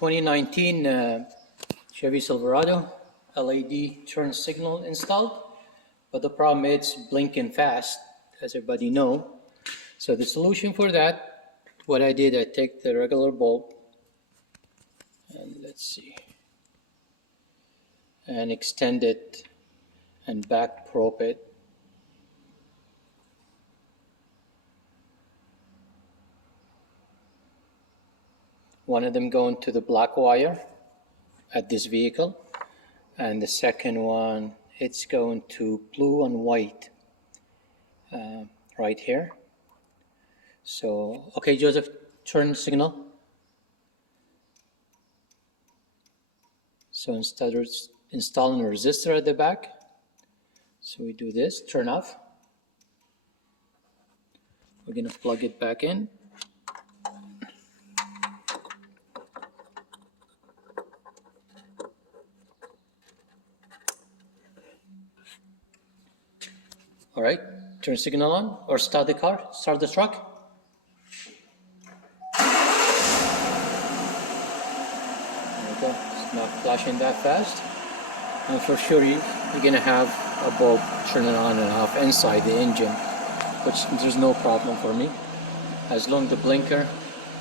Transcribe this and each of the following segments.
2019 Chevy Silverado LED turn signal installed, but the problem is it's blinking fast, as everybody know. So the solution for that, what I did, I take the regular bulb and let's see, and extend it and back probe it. One of them going to the black wire at this vehicle, and the second one, it's going to blue and white right here. So, okay, Joseph, turn signal. So instead of installing a resistor at the back, so we do this, turn off. We're gonna plug it back in. All right, turn signal on, or start the car, start the truck. There we go, it's not flashing that fast. And for sure, you're gonna have a bulb turning on and off inside the engine, which there's no problem for me. As long as the blinker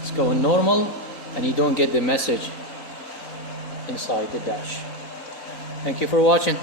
is going normal and you don't get the message inside the dash. Thank you for watching.